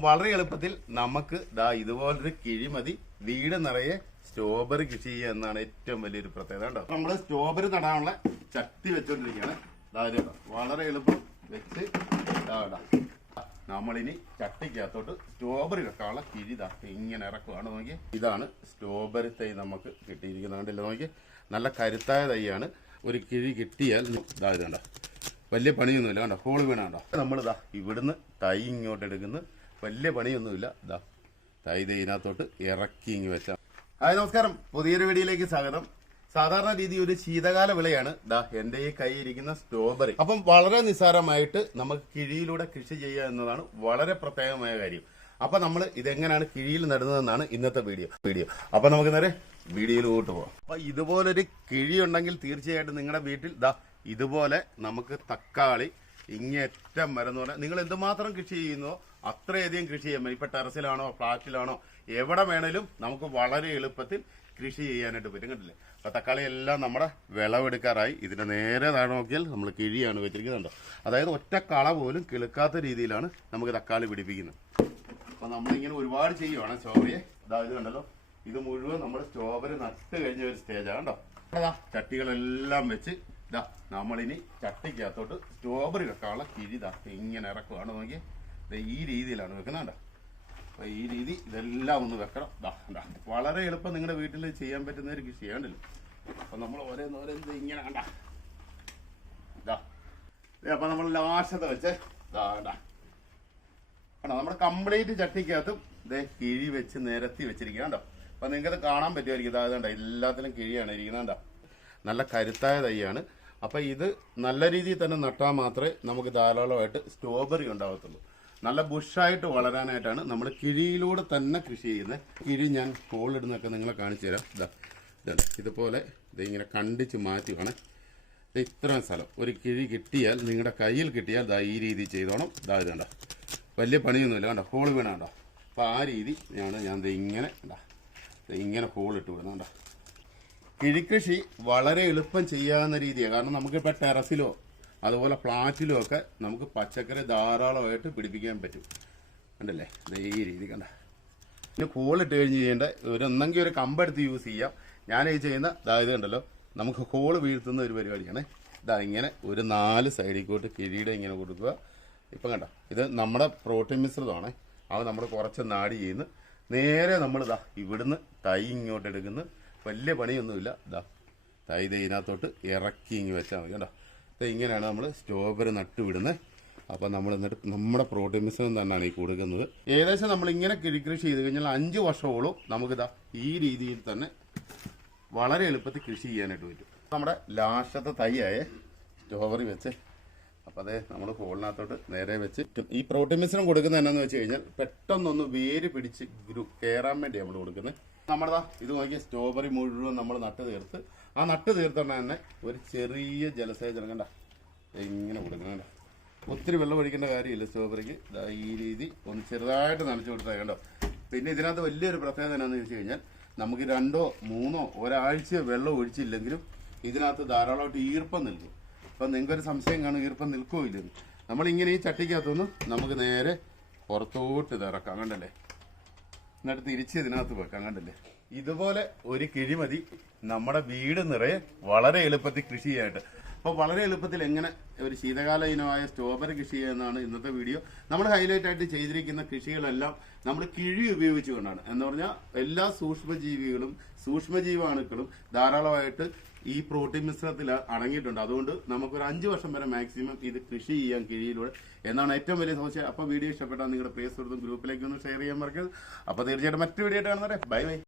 വളരെ എളുപ്പത്തിൽ നമുക്ക് ദാ ഇതുപോലൊരു കിഴിമതി വീട് നിറയെ സ്ട്രോബെറി കൃഷി ചെയ്യുക എന്നാണ് ഏറ്റവും വലിയൊരു പ്രത്യേകത കേട്ടോ. നമ്മൾ സ്ട്രോബെറി നടാനുള്ള ചട്ടി വെച്ചോണ്ടിരിക്കുകയാണ്. ദാ. വളരെ എളുപ്പം വെച്ച്. നമ്മളിനി ചട്ടിക്കകത്തോട്ട് സ്ട്രോബെറി വെക്കാനുള്ള കിഴി ദാ ഇങ്ങനെ ഇറക്കുകയാണ് നോക്കി ഇതാണ് സ്ട്രോബെറി തൈ നമുക്ക് കിട്ടിയിരിക്കുന്നത് കണ്ടില്ല നോക്കി നല്ല കരുത്തായ തൈയാണ്. ഒരു കിഴി കിട്ടിയാൽ ഇതാ ഇത് കണ്ടോ? വലിയ പണിയൊന്നുമില്ല കണ്ടോ? ഹോളി വീണ കണ്ടോ? നമ്മളിതാ ഇവിടുന്ന് തൈ ഇങ്ങോട്ട് എടുക്കുന്നു. വലിയ പണിയൊന്നുമില്ല. ഇതാ ഇത് ഇതിനകത്തോട്ട് ഇറക്കി ഇങ്ങ് വെച്ചാൽ ഹായ് നമസ്കാരം. പുതിയൊരു വീഡിയോയിലേക്ക് സ്വാഗതം. സാധാരണ രീതി ഒരു ശീതകാല വിളയാണ്. ദാ എന്റെ ഈ കൈ ഇരിക്കുന്ന സ്ട്രോബെറി അപ്പം വളരെ നിസ്സാരമായിട്ട് നമുക്ക് കിഴിയിലൂടെ കൃഷി ചെയ്യുക എന്നതാണ് വളരെ പ്രത്യേകമായ കാര്യം. അപ്പൊ നമ്മൾ ഇതെങ്ങനെയാണ് കിഴിയിൽ നടുന്നതെന്നാണ് ഇന്നത്തെ വീഡിയോ. വീഡിയോ. അപ്പൊ നമുക്ക് നേരെ വീഡിയോയിലോട്ട് പോവാം. അപ്പൊ ഇതുപോലൊരു കിഴി ഉണ്ടെങ്കിൽ തീർച്ചയായിട്ടും നിങ്ങളുടെ വീട്ടിൽ ദാ ഇതുപോലെ നമുക്ക് തക്കാളി ഇങ്ങേറ്റം മരം പറഞ്ഞാൽ നിങ്ങൾ എന്തുമാത്രം കൃഷി ചെയ്യുന്നോ അത്രയധികം കൃഷി ചെയ്യാൻ ഇപ്പൊ ടെറസിലാണോ ഫ്ലാറ്റിലാണോ എവിടെ വേണേലും നമുക്ക് വളരെ എളുപ്പത്തിൽ കൃഷി ചെയ്യാനായിട്ട് പറ്റും. കണ്ടില്ലേ? അപ്പൊ തക്കാളി എല്ലാം നമ്മുടെ വിളവെടുക്കാറായി. ഇതിന്റെ നേരെ താഴെ നോക്കിയാൽ നമ്മൾ കിഴിയാണ് വെച്ചിരിക്കുന്നുണ്ടോ. അതായത് ഒറ്റ കള പോലും കിളുക്കാത്ത രീതിയിലാണ് നമുക്ക് തക്കാളി പിടിപ്പിക്കുന്നത്. അപ്പൊ നമ്മളിങ്ങനെ ഒരുപാട് ചെയ്യുവാണ് ചോവയെ. അതായത് കണ്ടല്ലോ. ഇത് മുഴുവൻ നമ്മൾ സ്ട്രോബെറി നട്ട് കഴിഞ്ഞ ഒരു സ്റ്റേജാണ് അതാ. ചട്ടികളെല്ലാം വെച്ച് ഇതാ നമ്മളിനി ചട്ടിക്കകത്തോട്ട് സ്ട്രോബെറി വെക്കാനുള്ള കിഴി ഇതാ ഇങ്ങനെ ഇറക്കുകയാണ് നോക്കി ഈ രീതിയിലാണ് വെക്കുന്നത് അപ്പൊ ഈ രീതി ഇതെല്ലാം ഒന്ന് വെക്കണം. ദാ, ദാ. വളരെ എളുപ്പം നിങ്ങളുടെ വീട്ടിൽ ചെയ്യാൻ പറ്റുന്ന ഒരു കൃഷി ചെയ്യണ്ടല്ലോ അപ്പൊ നമ്മൾ ഓരോന്നോരോന്ന് ഇങ്ങനെ കണ്ട. ഇതാ അപ്പൊ നമ്മൾ ലാശത വെച്ച്. ദാ കണ്ടാ നമ്മുടെ കംപ്ലീറ്റ് ചട്ടിക്കകത്തും ഇതേ കിഴി വെച്ച് നിരത്തി വെച്ചിരിക്കുക കണ്ടോ? അപ്പൊ നിങ്ങൾക്ക് കാണാൻ പറ്റുമായിരിക്കും. ഇതാ കണ്ടോ എല്ലാത്തിലും കിഴിയാണ് ഇരിക്കുന്നത് കണ്ടോ? നല്ല കരുത്തായ തൈയാണ്. അപ്പൊ ഇത് നല്ല രീതിയിൽ തന്നെ നട്ടാൽ മാത്രമേ നമുക്ക് ധാരാളമായിട്ട് സ്ട്രോബെറി ഉണ്ടാകത്തുള്ളൂ നല്ല ബുഷായിട്ട് വളരാനായിട്ടാണ് നമ്മൾ കിഴിയിലൂടെ തന്നെ കൃഷി ചെയ്യുന്നത്. കിഴി ഞാൻ കോളിടുന്നൊക്കെ നിങ്ങളെ കാണിച്ചു തരാം. ഇതാ ഇതാണ് ഇതുപോലെ ഇതിങ്ങനെ കണ്ടിച്ച് മാറ്റി വേണേ. ഇത് ഇത്രയും സ്ഥലം. ഒരു കിഴി കിട്ടിയാൽ നിങ്ങളുടെ കയ്യിൽ കിട്ടിയാൽ ദാ ഈ രീതി ചെയ്തോണം. ഇതാ ഇത് കണ്ടോ. വലിയ പണിയൊന്നുമില്ല. കണ്ടോ ഹോൾ വീണ കണ്ടോ. അപ്പോൾ ആ രീതി ഞാൻ ഞാൻ ദേ ഇങ്ങനെ ദേ ഇങ്ങനെ ഹോൾ ഇട്ട് വിടുന്നുണ്ടോ കിഴിക്കൃഷി വളരെ എളുപ്പം ചെയ്യാവുന്ന രീതിയാണ് കാരണം നമുക്കിപ്പോൾ ടെറസിലോ അതുപോലെ ഫ്ലാറ്റിലോ ഒക്കെ നമുക്ക് പച്ചക്കറി ധാരാളമായിട്ട് പിടിപ്പിക്കാൻ പറ്റും. കണ്ടല്ലേ? ഈ രീതി കണ്ട. പിന്നെ കോളിട്ട് കഴിഞ്ഞ് ചെയ്യേണ്ട ഒരു ഒന്നെങ്കിൽ ഒരു കമ്പെടുത്ത് യൂസ് ചെയ്യാം. ഞാൻ ഈ ചെയ്യുന്ന ഇത് കണ്ടല്ലോ. നമുക്ക് ഹോൾ വീഴ്ത്തുന്ന ഒരു പരിപാടിയാണ്. ഇതാ ഇങ്ങനെ ഒരു നാല് സൈഡിൽ കിഴിയുടെ ഇങ്ങനെ കൊടുക്കുക. ഇപ്പം കണ്ട ഇത് നമ്മുടെ പ്രോട്ടീൻ മിശ്രിതമാണ്. അത് നമ്മൾ കുറച്ച് നാടി ചെയ്യുന്നു. നേരെ നമ്മളിതാ ഇവിടുന്ന് തൈ ഇങ്ങോട്ട് എടുക്കുന്നു. വലിയ പണിയൊന്നുമില്ല. ഇതാ തൈ ദേ ഇതിനകത്തോട്ട് ഇറക്കി ഇങ്ങ് വെച്ചാൽ മതി കേട്ടോ ഇത് ഇങ്ങനെയാണ് നമ്മൾ സ്ട്രോബെറി നട്ടുവിടുന്നത് അപ്പം നമ്മൾ എന്നിട്ട് നമ്മുടെ പ്രോട്ടീൻ മിശ്രിതം തന്നെയാണ് ഈ കൊടുക്കുന്നത്. ഏകദേശം നമ്മൾ ഇങ്ങനെ കിഴിക്കൃഷി ചെയ്ത് കഴിഞ്ഞാൽ അഞ്ച് വർഷമോളം നമുക്കിതാ ഈ രീതിയിൽ തന്നെ വളരെ എളുപ്പത്തിൽ കൃഷി ചെയ്യാനായിട്ട് പറ്റും. നമ്മുടെ ലാസ്റ്റത്തെ തൈയായ സ്ട്രോബെറി വെച്ച് അപ്പോൾ അതെ നമ്മൾ ഹോളിനകത്തോട്ട് നേരെ വെച്ച് ഈ പ്രോട്ടീൻ മിശ്രം കൊടുക്കുന്നത് എന്നാന്ന് വെച്ച് കഴിഞ്ഞാൽ പെട്ടെന്നൊന്ന് വേര് പിടിച്ച് കയറാൻ വേണ്ടി നമ്മൾ കൊടുക്കുന്നത് നമ്മുടെ ഇത് നോക്കിയ സ്ട്രോബെറി മുഴുവൻ നമ്മൾ നട്ട് തീർത്ത്. ആ നട്ട് തീർത്തണ തന്നെ ഒരു ചെറിയ ജലസേചനം കണ്ട. എങ്ങനെ കൊടുക്കണം ഒത്തിരി വെള്ളം ഒഴിക്കേണ്ട കാര്യമില്ല സ്ട്രോബെറിക്ക് ഈ രീതി ഒന്ന് ചെറുതായിട്ട് നനച്ചു കൊടുത്താൽ കണ്ടോ. പിന്നെ ഇതിനകത്ത് വലിയൊരു പ്രത്യേകത എന്നാന്ന് ചോദിച്ചു കഴിഞ്ഞാൽ നമുക്ക് രണ്ടോ മൂന്നോ ഒരാഴ്ച വെള്ളം ഒഴിച്ചില്ലെങ്കിലും ഇതിനകത്ത് ധാരാളമായിട്ട് ഈർപ്പം നിൽക്കും. അപ്പം നിങ്ങൾക്കൊരു സംശയം കാണും ഈർപ്പം നിൽക്കുമോ ഇല്ലെന്ന് നമ്മളിങ്ങനെ ഈ ചട്ടിക്കകത്തുനിന്ന് നമുക്ക് നേരെ പുറത്തോട്ട് ഇത് ഇറക്കാം കണ്ടല്ലേ? എന്നിട്ട് തിരിച്ച് ഇതിനകത്ത് വെക്കാം കണ്ടില്ലേ? ഇതുപോലെ ഒരു കിഴിമതി നമ്മുടെ വീട് നിറയെ വളരെ എളുപ്പത്തിൽ കൃഷി ചെയ്യാനായിട്ട് അപ്പോൾ വളരെ എളുപ്പത്തിൽ എങ്ങനെ ഒരു ശീതകാല ഇനമായ സ്ട്രോബെറി കൃഷി ചെയ്യുന്നതാണ് ഇന്നത്തെ വീഡിയോ. നമ്മൾ ഹൈലൈറ്റ് ആയിട്ട് ചെയ്തിരിക്കുന്ന കൃഷികളെല്ലാം നമ്മൾ കിഴി ഉപയോഗിച്ചുകൊണ്ടാണ്. എന്ന് പറഞ്ഞാൽ എല്ലാ സൂക്ഷ്മജീവികളും സൂക്ഷ്മജീവാണുക്കളും ധാരാളമായിട്ട് ഈ പ്രോട്ടീൻ മിശ്രത്തിൽ അടങ്ങിയിട്ടുണ്ട്. അതുകൊണ്ട് നമുക്കൊരു അഞ്ച് വർഷം വരെ മാക്സിമം ഇത് കൃഷി ചെയ്യാൻ കിഴിയിലൂടെ എന്നാണ് ഏറ്റവും വലിയ സംശയം. അപ്പോൾ വീഡിയോ ഇഷ്ടപ്പെട്ടാൽ നിങ്ങളുടെ പ്രിയ സുഹൃത്തും ഗ്രൂപ്പിലേക്ക് ഒന്ന് ഷെയർ ചെയ്യാൻ മറക്കരുത്. അപ്പോൾ തീർച്ചയായിട്ടും മറ്റു വീഡിയോ ആയിട്ട് കാണുന്നവരെ ബൈ ബൈ